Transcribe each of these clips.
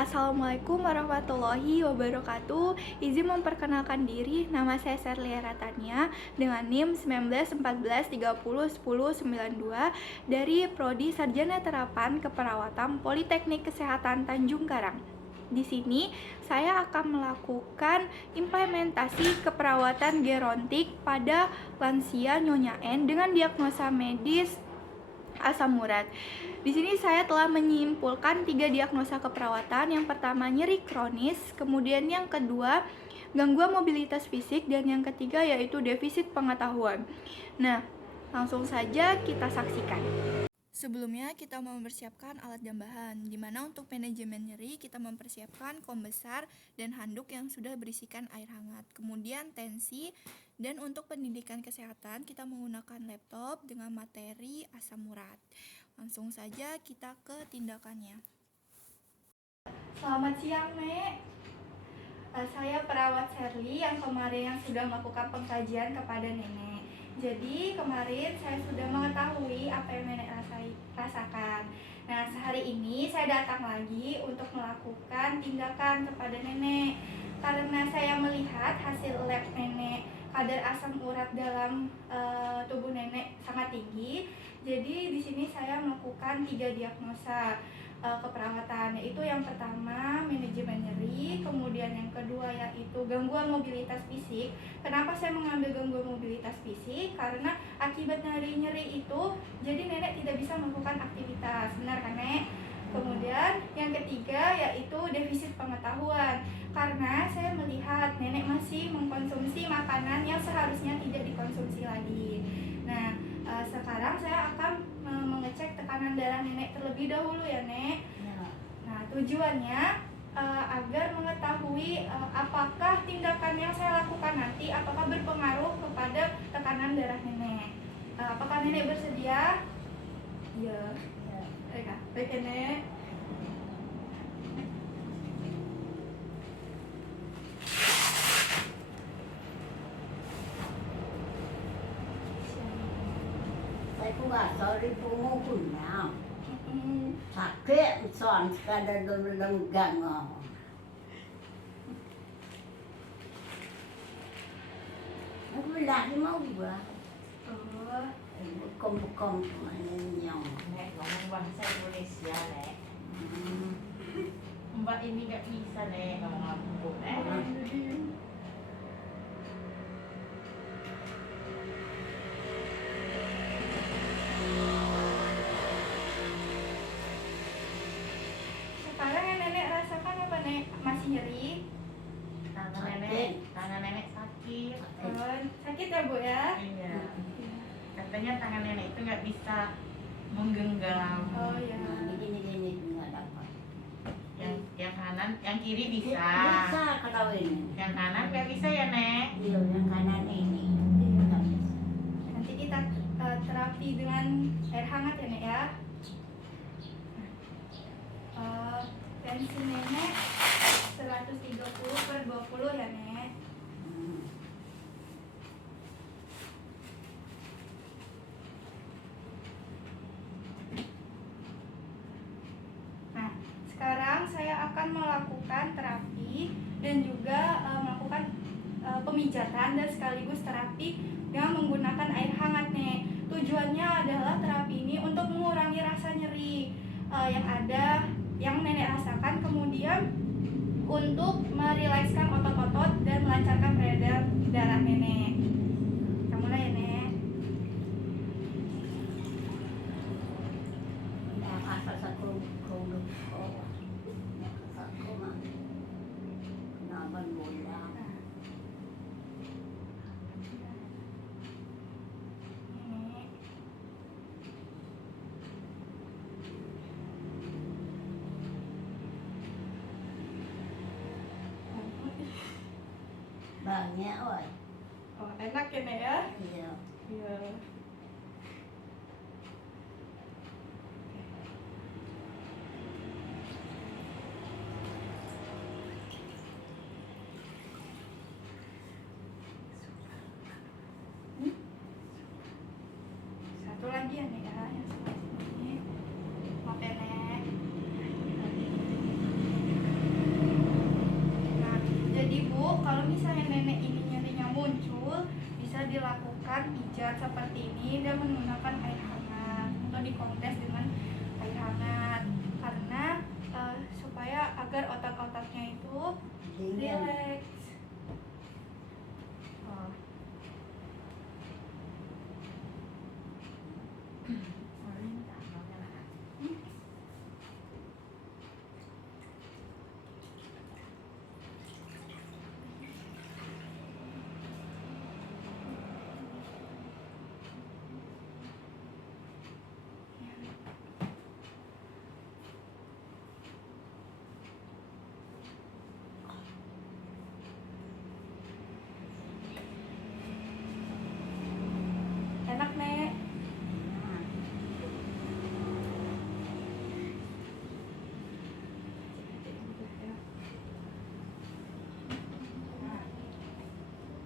Assalamualaikum warahmatullahi wabarakatuh. Izin memperkenalkan diri, nama saya Serlia Ratania dengan NIM 1914301092 dari Prodi Sarjana Terapan Keperawatan Politeknik Kesehatan Tanjung Karang. Di sini saya akan melakukan implementasi keperawatan gerontik pada lansia Nyonya N dengan diagnosa medis asam urat. Di sini saya telah menyimpulkan 3 diagnosa keperawatan. Yang pertama nyeri kronis, kemudian yang kedua gangguan mobilitas fisik, dan yang ketiga yaitu defisit pengetahuan. Nah, langsung saja kita saksikan. Sebelumnya kita mempersiapkan alat dan bahan, di mana untuk manajemen nyeri kita mempersiapkan kom besar dan handuk yang sudah berisikan air hangat. Kemudian tensi, dan untuk pendidikan kesehatan kita menggunakan laptop dengan materi asam urat. Langsung saja kita ke tindakannya. Selamat siang, Nek. Saya perawat Serli yang kemarin sudah melakukan pengkajian kepada Nenek. Jadi kemarin saya sudah mengetahui apa yang Nenek rasakan. Nah, sehari ini saya datang lagi untuk melakukan tindakan kepada Nenek. Karena saya melihat hasil lab Nenek, kadar asam urat dalam tubuh Nenek sangat tinggi. Jadi di sini saya melakukan 3 diagnosa keperawatan, yaitu yang pertama manajemen nyeri, kemudian yang kedua yaitu gangguan mobilitas fisik. Kenapa saya mengambil gangguan mobilitas fisik? Karena akibat nyeri itu jadi Nenek tidak bisa melakukan aktivitas, benar kan, Nek? Kemudian yang ketiga yaitu defisit pengetahuan, karena saya melihat Nenek masih mengkonsumsi makanan yang seharusnya tidak dikonsumsi lagi. Nah, sekarang saya akan mengecek tekanan darah Nenek terlebih dahulu ya, Nek. Nah, tujuannya agar mengetahui apakah tindakan yang saya lakukan nanti apakah berpengaruh kepada tekanan darah Nenek. Apakah Nenek bersedia? Iya. Baik, Nenek. Aku nggak sorry pungukunnya sakit son sekadar lenggang aku bilang mau gua bukom nyong Nek ngomong bahasa Indonesia, Nek. Mbak ini gak bisa, Nek, ngomong Lampung, Nek. Sekarang yang Nenek rasakan apa, Nek? Masih nyeri? Tangan nenek sakit. Sakit ya, Bu ya? Iya. Katanya tangan nenek itu nggak bisa menggenggam. Oh ya. Gini nggak dapat Yang kanan, yang kiri bisa. bisa kalau ini Yang kanan nggak bisa ya, Nek? iya yang kanan ini nggak bisa. Nanti kita terapi dengan air hangat ya, Nek ya. Tensi Nenek 130/20 ya, Nek. Nah, sekarang saya akan melakukan terapi dan juga melakukan pemijatan dan sekaligus terapi dengan menggunakan air hangat, Nek. Tujuannya adalah terapi ini untuk mengurangi rasa nyeri yang Nenek rasakan, kemudian untuk merilekskan otot-otot dan melancarkan peredaran darah Nenek. Kita mulai ya, Nek. banyak oi Oh, enak ya, Nek ya? iya Iya. Satu lagi ya, Nek ya, yang sebelah sini. Maaf ya, Nek. melakukan pijat seperti ini dan menggunakan air hangat atau dikompres dengan air hangat karena supaya agar otot-ototnya itu Dingin. rileks. Oh. Boleh minta abangnya lah. Enak Nek.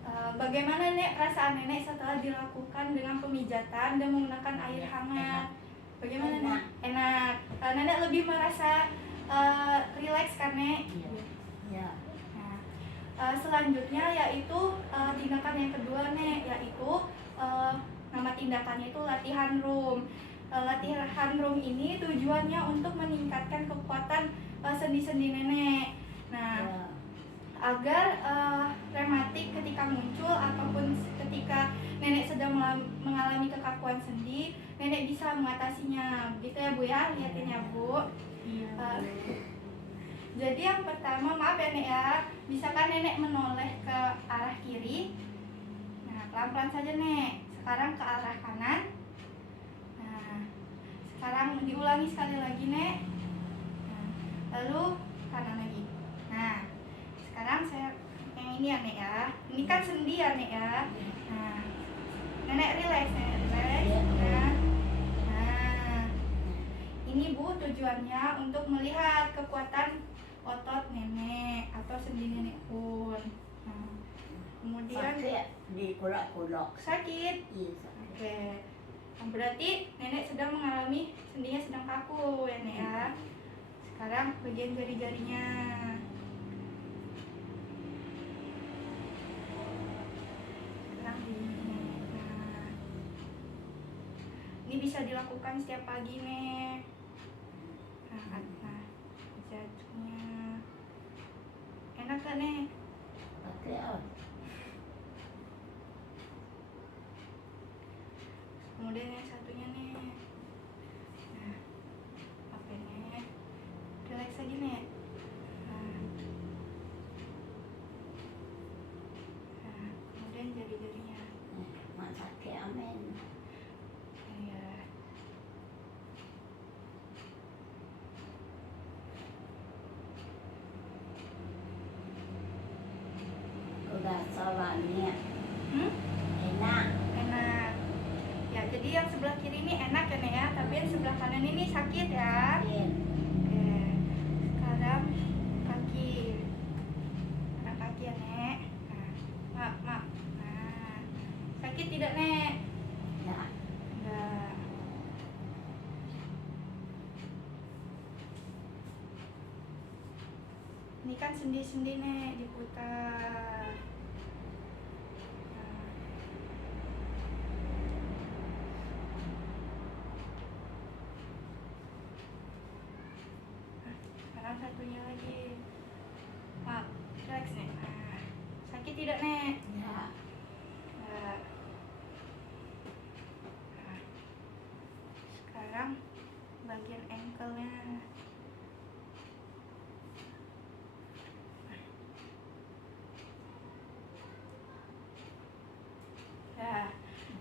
Nah, Bagaimana Nek perasaan Nenek setelah dilakukan dengan pemijatan dan menggunakan air hangat? Bagaimana Nek? Enak. Nenek lebih merasa rileks kan Nek? iya. Iya. Nah, selanjutnya yaitu tindakan yang kedua Nek, yaitu nama tindakannya itu latihan room. Latihan room ini tujuannya untuk meningkatkan kekuatan sendi-sendi Nenek. Nah, Iya. agar rematik ketika muncul ataupun ketika Nenek sedang mengalami kekakuan sendi, Nenek bisa mengatasinya. Begitu ya Bu ya, lihatin ya Bu. Iya. Jadi yang pertama, maaf ya Nek ya, bisa kan Nenek menoleh ke arah kiri. Nah, pelan-pelan saja Nek. Sekarang ke arah kanan. Nah, sekarang diulangi sekali lagi Nek. Nah, lalu kanan lagi. Nah, sekarang saya yang ini ya Nek ya. Ini kan sendi ya Nek ya. Nah, Nenek rileks, Nenek rileks. Nah, ini Bu tujuannya untuk melihat kekuatan otot Nenek atau sendi Nenek pun. Nah, kemudian Pakai di kulak-kulak. sakit. Iya. Sakit. Oke. Nah, berarti Nenek sedang mengalami sendinya sedang kaku ya Nek ya. Sekarang bagian jari-jarinya. Sekarang di Nek. Nah, ini bisa dilakukan setiap pagi Nek. Nah, jatuhnya enak gak Nek? Pakai oh. Kemudian yang satunya Nek. Nah, apa Nek? Relax aja Nek. Nah, kemudian jari-jarinya. Mak sakit amin. Iya. Udah soalnya Hmm? enak. Enak. Ya, jadi yang sebelah kiri ini enak ya Nek ya, tapi yang sebelah kanan ini sakit ya. Sakit. Oke. Sekarang kaki. Karena kaki ya Nek. Nah, maaf. Nah, sakit tidak Nek? Ya. Enggak. Ini kan sendi-sendi Nek diputar. Nah. Sekarang satunya lagi. Maaf, relax Nek. Nah, sakit tidak Nek? Ya. Enggak. Nah, sekarang bagian ankle-nya. Ya.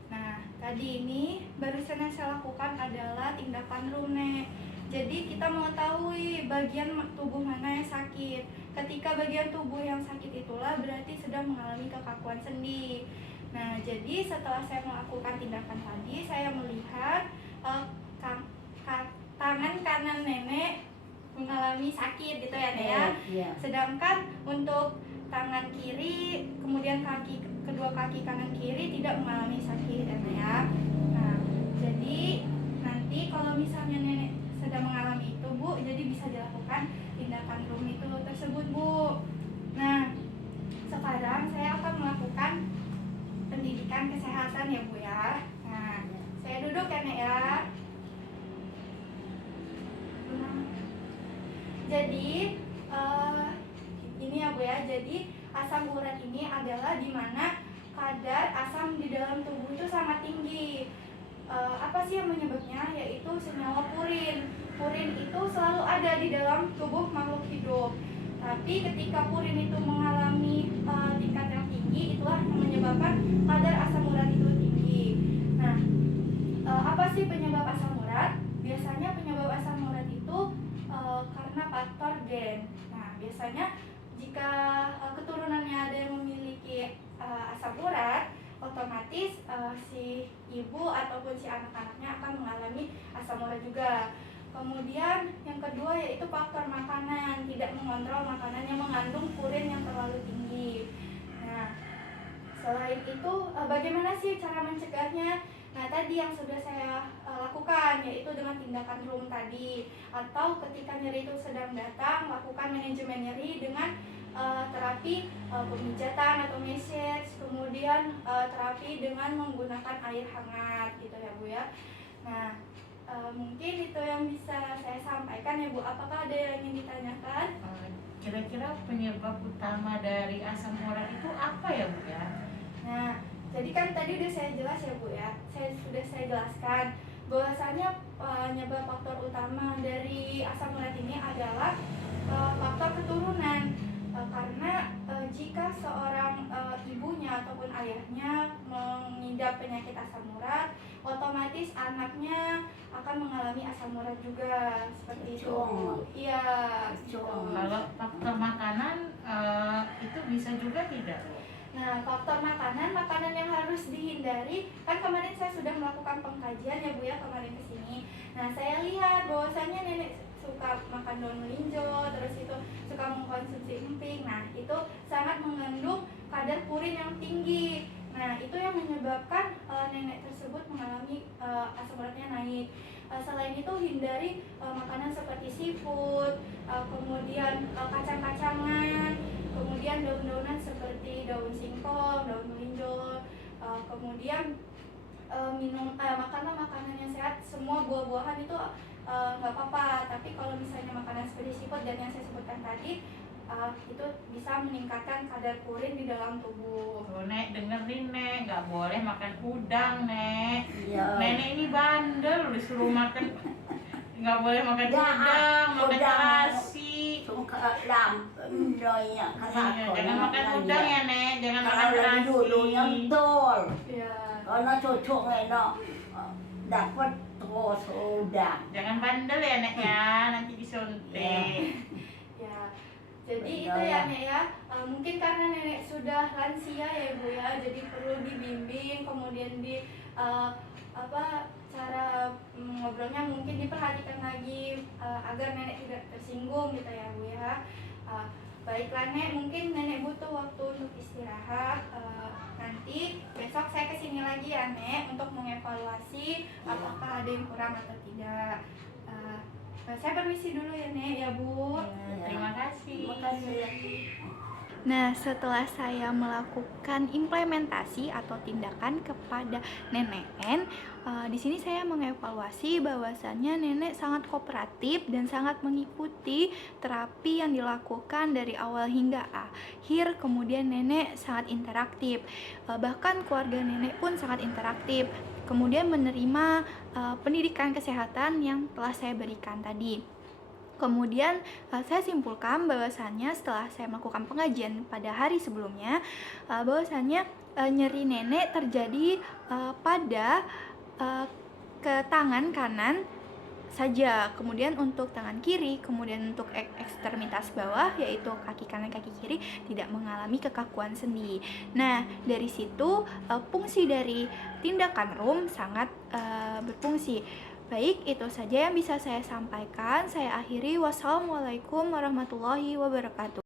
Nah, tadi ini barusan yang saya lakukan adalah tindakan room Nek. Jadi kita mengetahui bagian tubuh mana yang sakit. Ketika bagian tubuh yang sakit itulah berarti sedang mengalami kekakuan sendi. Nah, jadi setelah saya melakukan tindakan tadi, saya melihat tangan kanan Nenek mengalami sakit gitu ya Nek ya. Iya. Sedangkan untuk tangan kiri, kemudian kedua kaki kanan kiri tidak mengalami sakit ya Nek ya. Nah, jadi nanti kalau misalnya Nenek sedang mengalami itu Bu, jadi bisa dilakukan tindakan room itu tersebut Bu. Nah, sekarang saya akan melakukan pendidikan kesehatan ya Bu Jadi ini ya Bu ya. Jadi asam urat ini adalah di mana kadar asam di dalam tubuh itu sangat tinggi. Apa sih yang menyebabnya? Yaitu senyawa purin. Purin itu selalu ada di dalam tubuh makhluk hidup. Tapi ketika purin itu mengalami tingkat yang tinggi, itulah yang menyebabkan kadar asam urat itu tinggi. Nah, apa sih penyebab asam urat? Biasanya penyebab asam urat itu karena faktor gen. Nah, biasanya jika keturunannya ada yang memiliki asam urat, otomatis si ibu ataupun si anak-anaknya akan mengalami asam urat juga. Kemudian yang kedua yaitu faktor makanan, tidak mengontrol makanan yang mengandung purin yang terlalu tinggi. Nah, selain itu bagaimana sih cara mencegahnya? Nah, tadi yang sudah saya lakukan yaitu dengan tindakan room tadi, atau ketika nyeri itu sedang datang, lakukan manajemen nyeri dengan terapi pemijatan atau massage, kemudian terapi dengan menggunakan air hangat gitu ya Bu ya. Nah, mungkin itu yang bisa saya sampaikan ya Bu. Apakah ada yang ingin ditanyakan? Kira-kira penyebab utama dari asam urat itu apa ya Bu ya? Nah, jadi kan tadi udah saya jelas ya Bu ya. Sudah saya jelaskan bahwasanya penyebab faktor utama dari asam urat ini adalah faktor keturunan. Karena jika seorang ibunya ataupun ayahnya mengidap penyakit asam urat, otomatis anaknya akan mengalami asam urat juga, seperti itu. Iya. Kalau faktor makanan itu bisa juga tidak? Nah, faktor makanan yang harus dihindari, kan kemarin saya sudah melakukan pengkajian ya Bu ya kemarin kesini. Nah, saya lihat bahwasannya nenek suka makan daun melinjo, terus itu suka mengkonsumsi emping. Nah, itu sangat mengandung kadar purin yang tinggi. Nah, itu yang menyebabkan nenek tersebut mengalami asam uratnya naik. Selain itu hindari makanan seperti seafood, kemudian kacang-kacangan, kemudian daun-daunan seperti daun singkong, daun melinjo, kemudian makanlah makanan yang sehat. Semua buah-buahan itu nggak apa-apa, tapi kalau misalnya makanan seperti seafood dan yang saya sebutkan tadi itu bisa meningkatkan kadar purin di dalam tubuh. Tuh, Nek, dengerin Nek, nggak boleh makan udang Nek. Iya. Nenek ini bandel, disuruh makan, nggak boleh makan Ya, udang, makan udang. terasi. Suka lam, ya, Jangan makan udang ya Nek, jangan makan Kalau terasi. dulu nyentol, Iya. karena cocok enak, dapat terus udang. Jangan bandel ya Nek ya, nanti disuntik. Ya, jadi Betul itu ya ya. Nek ya. Mungkin karena nenek sudah lansia ya Bu ya, jadi perlu dibimbing, kemudian cara ngobrolnya mungkin diperhatikan lagi agar nenek tidak tersinggung gitu ya Bu ya. Baiklah Nek, mungkin nenek butuh waktu untuk istirahat. Nanti besok saya kesini lagi ya Nek untuk mengevaluasi apakah ada yang kurang atau tidak. Saya permisi dulu ya Nek ya Bu. Terima kasih. Terima kasih. Nah, setelah saya melakukan implementasi atau tindakan kepada nenek N, di sini saya mengevaluasi bahwasannya nenek sangat kooperatif dan sangat mengikuti terapi yang dilakukan dari awal hingga akhir. Kemudian nenek sangat interaktif, bahkan keluarga nenek pun sangat interaktif. Kemudian menerima pendidikan kesehatan yang telah saya berikan tadi. Kemudian saya simpulkan bahwasannya setelah saya melakukan pengajian pada hari sebelumnya, bahwasannya nyeri nenek terjadi pada ke tangan kanan saja. Kemudian untuk tangan kiri, kemudian untuk ekstremitas bawah yaitu kaki kanan kaki kiri tidak mengalami kekakuan sendi. Nah, dari situ fungsi dari tindakan room sangat berfungsi. Baik, itu saja yang bisa saya sampaikan. Saya akhiri. Wassalamualaikum warahmatullahi wabarakatuh.